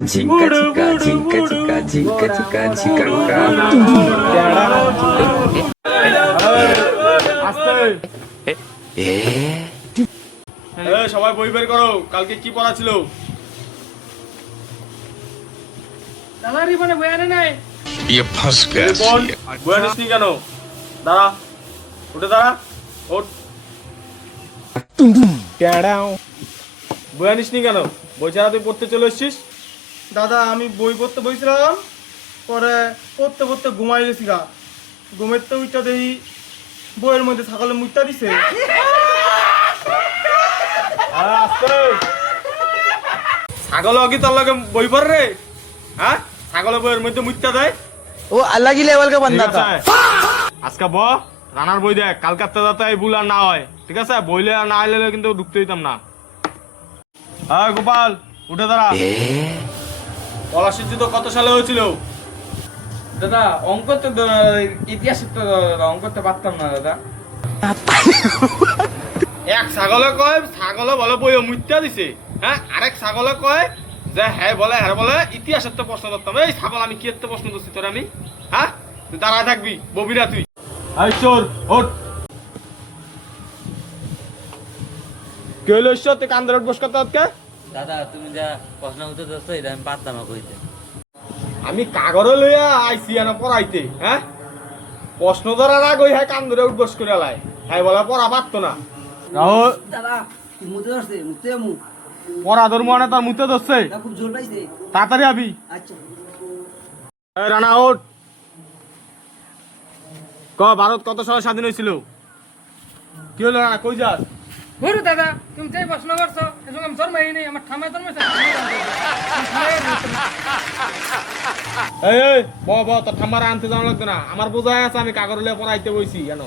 ঝিঙ্কা চিকা ঝিঙ্কা চিকা ঝিঙ্কা চিকা ঝিঙ্কা সবাই বই বের করো, কালকে কি পড়া ছিল? ये फंस गया বই আনিসনি কেন? দাঁড়া, উঠে দাঁড়া, ওঠ। বই আনিসনি কেন? বই ছাড়া তুই পড়তে চলে এসছিস? দাদা আমি বই পড়তে বসছিলাম, পরে পড়তে পড়তে ঘুমাই গেছি গা। ঘুমের তো উঠটা দেখি বইয়ের মধ্যে ছাগলের মুখটা দিছে। ছাগল কি তোর লগে বই পড় রে? হ্যাঁ, ছাগলের বইয়ের মধ্যে মুখটা দেয়। ও अलग ही लेवल का बंदा था। আজকে রানার বই দেখ, কালকার যাতে এই ভুল আর না হয়, ঠিক আছে? বইলে আর না এলে কিন্তু ঢুকতে দিতাম না। হ্যাঁ গোপাল, উঠে দাঁড়া। পলাশির যুদ্ধ কত সালে হয়েছিল? দাদা অঙ্ক তো ইতিহাসের তো অঙ্ক করতে পারতাম না দাদা। এক ছাগলে কয় ছাগলে বলে বই মুত্যা দিছে, হ্যাঁ? আরেক ছাগলে কয় যে হ্যাঁ বলে ইতিহাসের তো প্রশ্ন করতাম। এই ছাগল, আমি কি এত প্রশ্ন করছি তোর? আমি হ্যাঁ, তুই দাঁড়ায় থাকবি, ববিরা তুই। এই চোর, ওঠ। কে হইলো ঈশ্বর? তুই কান্দরে বস করতে হচ্ছে? দাদা তুমি যা প্রশ্ন উত্তর দিচ্ছ এটা আমি পারতাম না কইতে। আমি কাগরে লইয়া আইসি এনে পড়াইতে, হ্যাঁ? প্রশ্ন ধরার আগে হ্যাঁ কান্দরে উঠবস করে লাই, হ্যাঁ বলে পড়া পারতো না। রাহুল দাদা মুতে ধরছে, মুতে আমু পড়া ধর্ম না, তার মুতে ধরছে। না খুব জোর পাইছে। তাড়াতাড়ি আবি। আচ্ছা এই রানা ওঠ। ভারত কত সালে স্বাধীন হয়েছিল? কি হলো রানা, কই যাস? বলু দাদা তুমি যাই প্রশ্ন করছো এসব আমি জন্মাই নেই, আমার ঠাম্মা জন্মেছে। এই তোর ঠাম্মারা আনতে যাওয়া লাগবে না, আমার বোঝাই আছে, আমি কাগজ লিয়ে পড়াইতে বইছি কেন?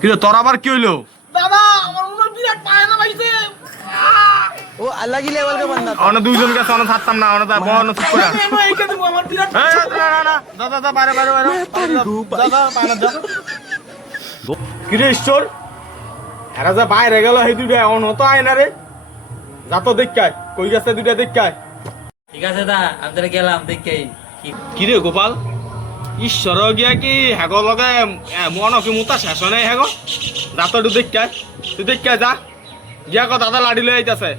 কিন্তু তোর আবার কি হইলো? দাদা আমার মনে বিরাট পায় না পাইছে। ও अलग ही लेवल का बंदा था। অন্য দুইজন গেছে, অন্য থাকতাম না, অন্য বহন চুপ করে। আমার বিরাট দাদা বাইরে কিরে ঈশ্বর, এরা যা বাইরে গেল সেই দুইটা অন হতো আয় না রে। যা তো দেখায়, কই গেছে দুইটা দেখায়। ঠিক আছে দা, আমি তাহলে গেলাম দেখেই। কিরে গোপাল, ঈশ্বর গিয়া কি হেগ লগে মন কি মুতা শেষ হয় নাই হেগ? যা তো একটু দেখায়, তুই দেখায় যা গিয়া কো দাদা লাড়ি লই আইতাছে,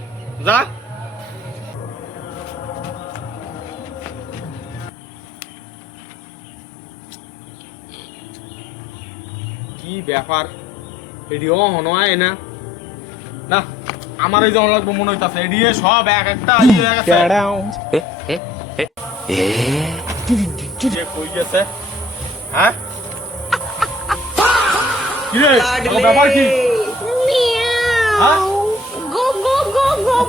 যা। কি ব্যাপার, এডিও হনয় না না, আমার এই যেমন লাগবে মনে হইতাছে এডিয়ে সব এক একটা ইয়ে হয়ে গেছে। যে কই গেছে, হ্যাঁ? কি রে, তোর ব্যাপার কি? হ্যাঁ?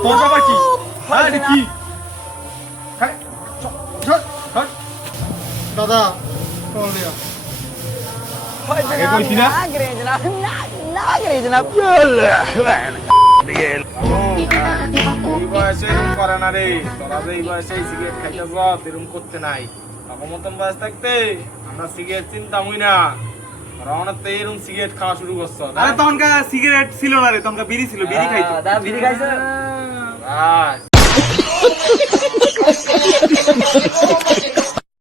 তোর ব্যাপার কি? হ্যাঁ, এটা কি? হ্যাঁ, চল, চল। দাদা কল দিয়া আগে কইছি না? এই বয়সে এরকম করে না রে, তোরা যে এই বয়সে সিগারেট খাইতে যত এরকম করতে নাই। মতন বয়স থাকতে আমরা সিগারেট চিন্তামই না, ওরা অনেক এরকম সিগারেট খাওয়া শুরু করছো। আরে তখনকার সিগারেট ছিল না রে, তখনকার বিড়ি ছিল, বিড়ি খাইতো। দাদা বিড়ি খাইছে? বাস।